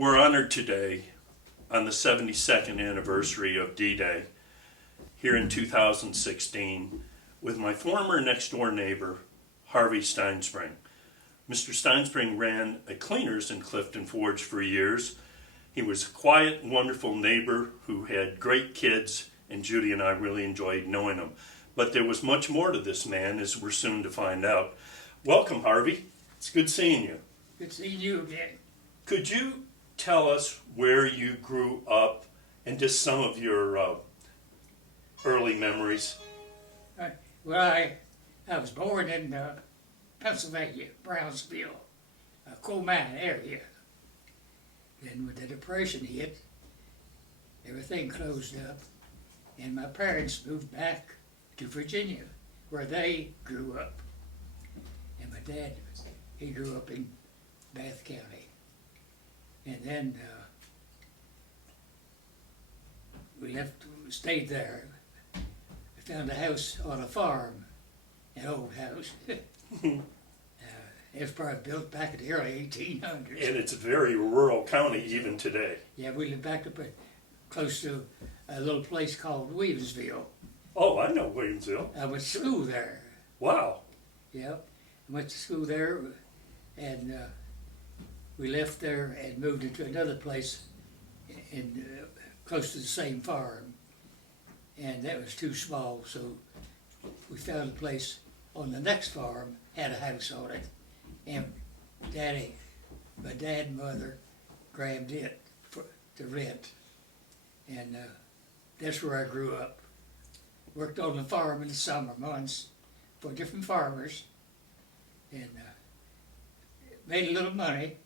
We're honored today on the 72nd anniversary of D-Day here in 2016 with my former next door neighbor, Harvey Stinespring. Mr. Stinespring ran a cleaners in Clifton Forge for years. He was a quiet, wonderful neighbor who had great kids, and Judy and I really enjoyed knowing him. But there was much more to this man, as we're soon to find out. Welcome, Harvey. It's good seeing you. Good seeing you again. Could you tell us where you grew up and just some of your early memories? Well, I was born in Pennslvania, Brownsville, a coal mine area. Then when the Depression hit, everything closed up, and my parents moved back to Virginia, where they grew up. And my dad, he grew up in Bath County. And then we stayed there. We found a house on a farm, an old house. It was probably built back in the early 1800s. And it's a very rural county even today. Yeah, we lived back up close to a little place called Williamsville. Oh, I know Williamsville. I went to school there. Wow. Yep, I went to school there, and we left there and moved into another place in close to the same farm, and that was too small, so we found a place on the next farm, had a house on it, and my dad and mother grabbed it to rent, and that's where I grew up. Worked on the farm in the summer months for different farmers, and made a little money.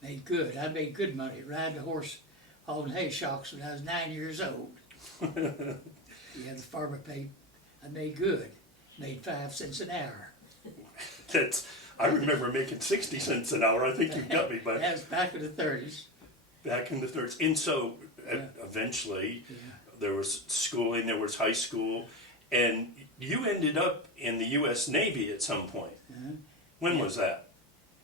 I made good money, riding a horse hauling hay shocks when I was 9 years old. Yeah, the farmer I made good. Made 5 cents an hour. I remember making 60 cents an hour. I think you've got me, but that was back in the 30s. Back in the 30s. And so eventually there was schooling, there was high school, and you ended up in the U.S. Navy at some point. When was that?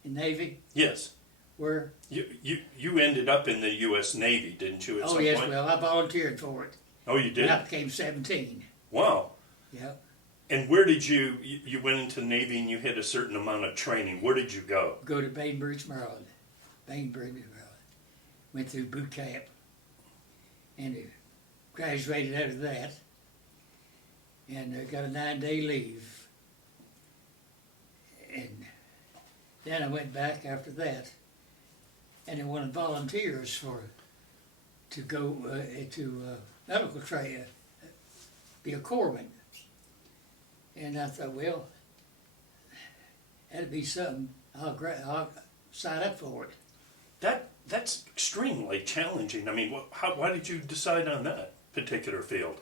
In Navy? Yes. Where? You ended up in the U.S. Navy, didn't you, at some yes, point? well, I volunteered for it. Oh, you did? When I became 17. Wow. Yep. And where did you went into the Navy and you had a certain amount of training. Where did you go? Go to Bainbridge, Maryland. Maryland. Went through boot camp. And graduated out of that. And got a 9-day leave. And then I went back after that. And I wanted volunteers to go to medical training, be a corpsman. And I thought, well, that'd be something. I'll sign up for it. That's extremely challenging. I mean, why did you decide on that particular field?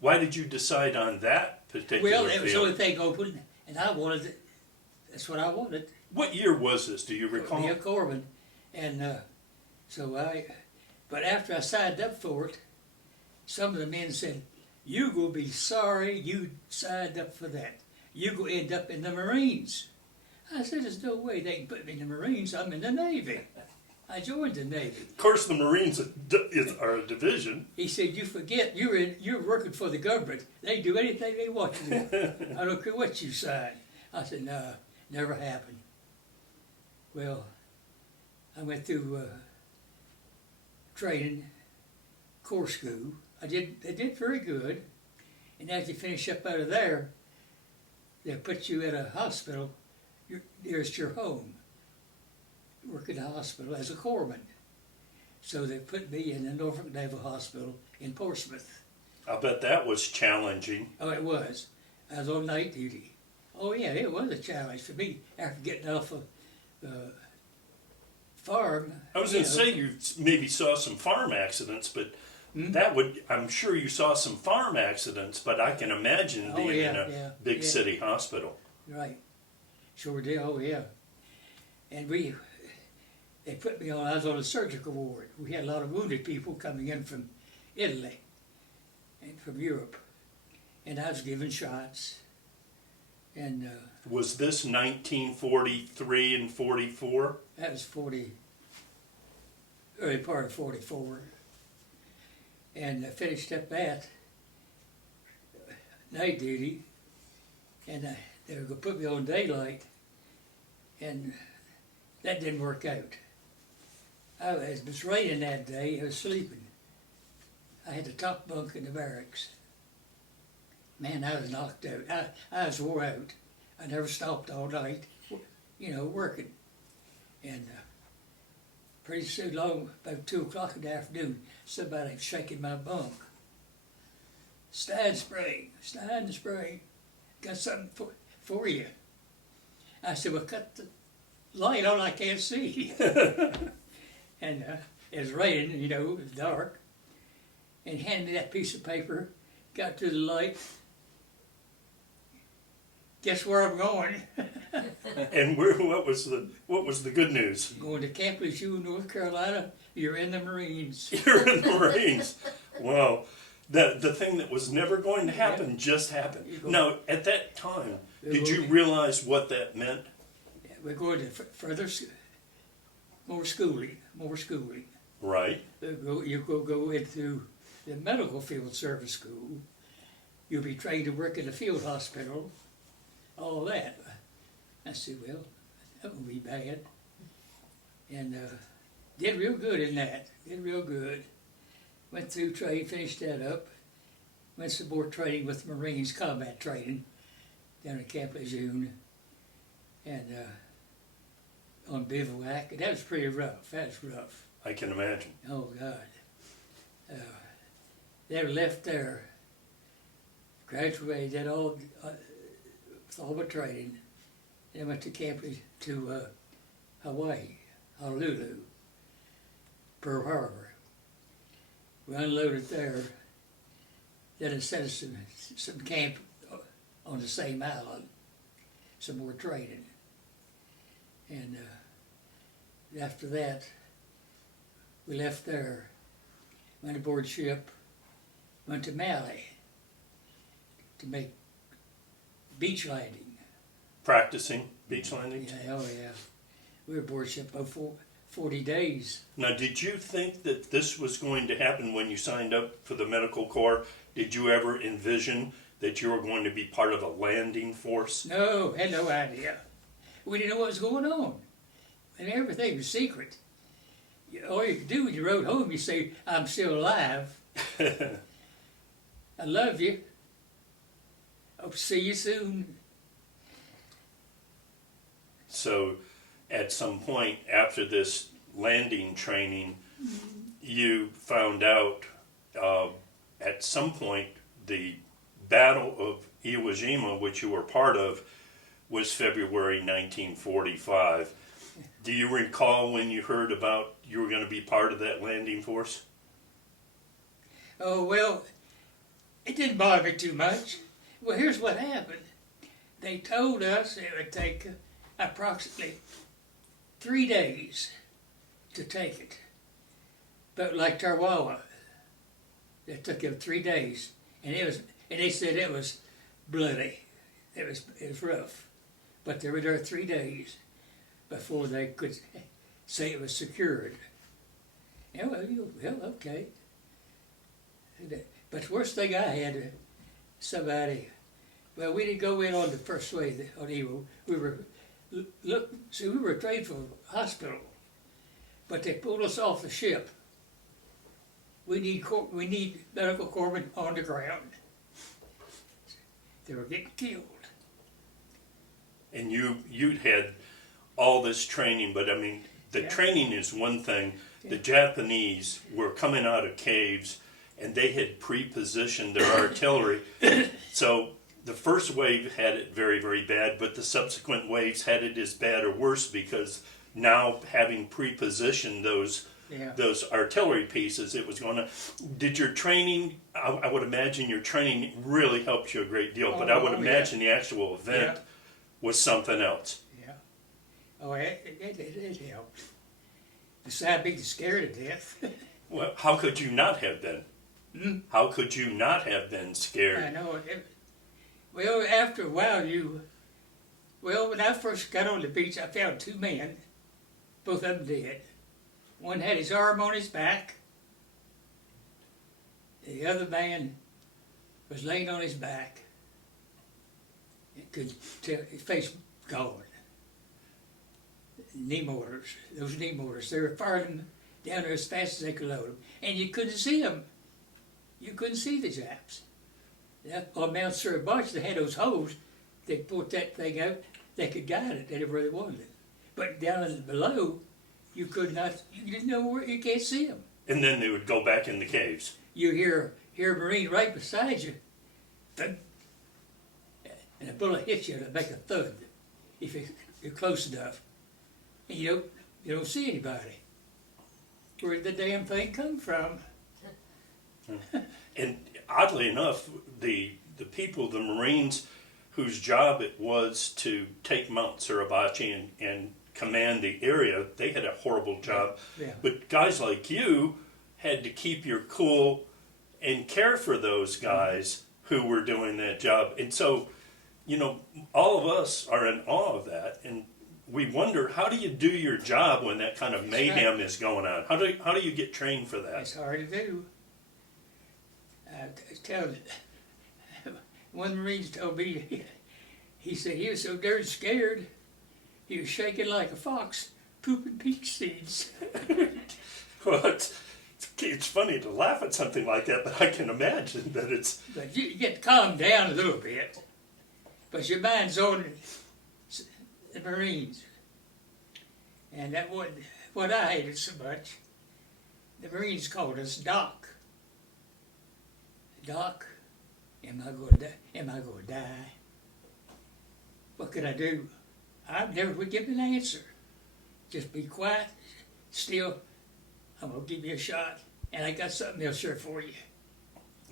Why did you decide on that particular field? Well, it was the only thing open, and I wanted it. That's what I wanted. What year was this? Do you recall? Be a corpsman. And but after I signed up for it, some of the men said, "You gonna be sorry you signed up for that. You gonna end up in the Marines." I said, "There's no way they can put me in the Marines. I'm in the Navy." I joined the Navy. Of course, the Marines are a division. He said, "You forget you're working for the government. They do anything they want you to do. I don't care what you sign." I said, "No, never happened." Well, I went through training, corps school. I did very good, and after you finish up out of there, they'll put you at a hospital nearest your home. Work in a hospital as a corpsman. So they put me in the Norfolk Naval Hospital in Portsmouth. I bet that was challenging. Oh, it was. I was on night duty. Oh yeah, it was a challenge for me after getting off of the farm. I was going to say you maybe saw some farm accidents, but I'm sure you saw some farm accidents, but I can imagine being in a big city hospital. Right. Sure did, oh yeah. And they put me on, I was on a surgical ward. We had a lot of wounded people coming in from Italy and from Europe. And I was given shots. And was this 1943 and 44? That was 40. early part of 44. And I finished up that night duty, and they were going to put me on daylight, and that didn't work out. It was raining that day. I was sleeping. I had the top bunk in the barracks. Man, I was knocked out. I was wore out. I never stopped all night, working. And pretty soon, about 2 o'clock in the afternoon, somebody was shaking my bunk. Stinespring, got something for you. I said, well, cut the light on, I can't see. And it was raining, it was dark. And he handed me that piece of paper, got to the light. Guess where I'm going? And what was the good news? Going to Camp Lejeune, North Carolina. You're in the Marines. You're in the Marines. Wow. The thing that was never going to happen just happened. Now, at that time, did you realize what that meant? We're going to further, more schooling. Right. You go into the medical field service school. You'll be trained to work in a field hospital. All that. I said, well, that won't be bad. And did real good in that. Did real good. Went through training, finished that up. Went some more training with Marines, combat training, down at Camp Lejeune. And on bivouac. And that was pretty rough. That was rough. I can imagine. Oh, God. They were left there. Graduated, all my training. Then went to camp to Hawaii, Honolulu, Pearl Harbor. We unloaded there. Then it sent us some camp on the same island, some more training. And after that, we left there, went aboard ship, went to Maui to make beach landing. Practicing beach landings? Yeah, oh yeah. We were aboard ship about 40 days. Now, did you think that this was going to happen when you signed up for the medical corps? Did you ever envision that you were going to be part of a landing force? No, had no idea. We didn't know what was going on. And everything was secret. All you could do when you rode home, you say, I'm still alive. I love you. Hope to see you soon. So, at some point after this landing training, you found out at some point the Battle of Iwo Jima, which you were part of, was February 1945. Do you recall when you heard about you were going to be part of that landing force? Oh, well, it didn't bother me too much. Well, here's what happened. They told us it would take approximately 3 days to take it. But like Tarawa, it took them 3 days, and they said it was bloody. It was rough, but they were there 3 days before they could say it was secured. And well, okay. But the worst thing I had, somebody. Well, we didn't go in on the first wave on Iwo. We were trained for a hospital, but they pulled us off the ship. We need medical corpsmen on the ground. They were getting killed. And you'd had all this training, but I mean, the training is one thing. The Japanese were coming out of caves, and they had pre-positioned their artillery. So the first wave had it very, very bad, but the subsequent waves had it as bad or worse because now having pre-positioned those artillery pieces, it was going to. Did your training? I would imagine your training really helped you a great deal, but I would imagine the actual event was something else. Yeah. Oh, it helped. Besides being scared to death. Well, how could you not have been? How could you not have been scared? I know. Well, after a while, when I first got on the beach, I found 2 men, both of them dead. One had his arm on his back. The other man was laying on his back. It could tell his face gone. Knee mortars, those knee mortars, they were firing them down there as fast as they could load them. And you couldn't see them. You couldn't see the Japs. On Mount Surabaya, they had those holes. They put that thing out, they could guide it anywhere they wanted it. But down below, you could not, you didn't know where, you can't see them. And then they would go back in the caves. You hear a Marine right beside you, thud, and a bullet hits you to make a thud if you're close enough. And you don't see anybody. Where'd the damn thing come from? And oddly enough, the people, the Marines, whose job it was to take Mount Suribachi and command the area, they had a horrible job. Yeah. But guys like you had to keep your cool and care for those guys who were doing that job. And so, all of us are in awe of that. And we wonder, how do you do your job when that kind of mayhem is going on? How do you get trained for that? It's hard to do. One Marine told me, he said he was so darn scared, he was shaking like a fox, pooping peach seeds. Well, it's funny to laugh at something like that, but I can imagine that it's... But you get calmed down a little bit, but your mind's on the Marines. And that wasn't what I hated so much. The Marines called us Doc. Doc, am I going to die? What could I do? I never would give an answer. Just be quiet, still. I'm going to give you a shot, and I got something else here for you.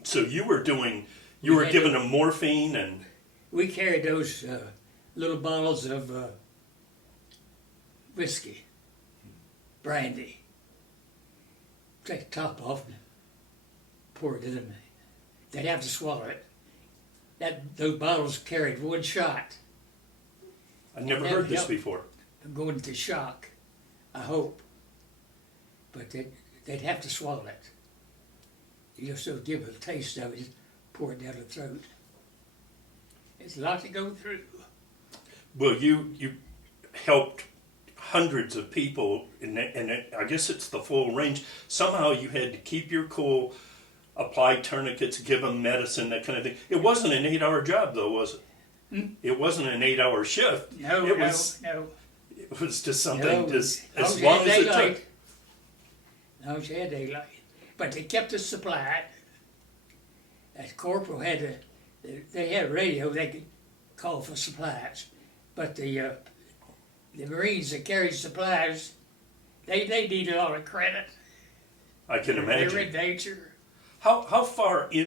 So you were giving them morphine and... We carried those little bottles of whiskey, brandy. Take the top off and pour it in them. They'd have to swallow it. Those bottles carried one shot. I've never heard this before. I'm going into shock, I hope. But they'd have to swallow it. You just don't give it a taste of it, just pour it down the throat. It's a lot to go through. Well, you helped hundreds of people, and I guess it's the full range. Somehow you had to keep your cool, apply tourniquets, give them medicine, that kind of thing. It wasn't an 8-hour job, though, was it? It wasn't an 8-hour shift. No. It was just something as long as it took. No, you had daylight. But they kept us supplied. As corporal they had a radio, they could call for supplies. But the Marines that carried supplies, they needed a lot of credit. I can imagine. They were in danger. How far in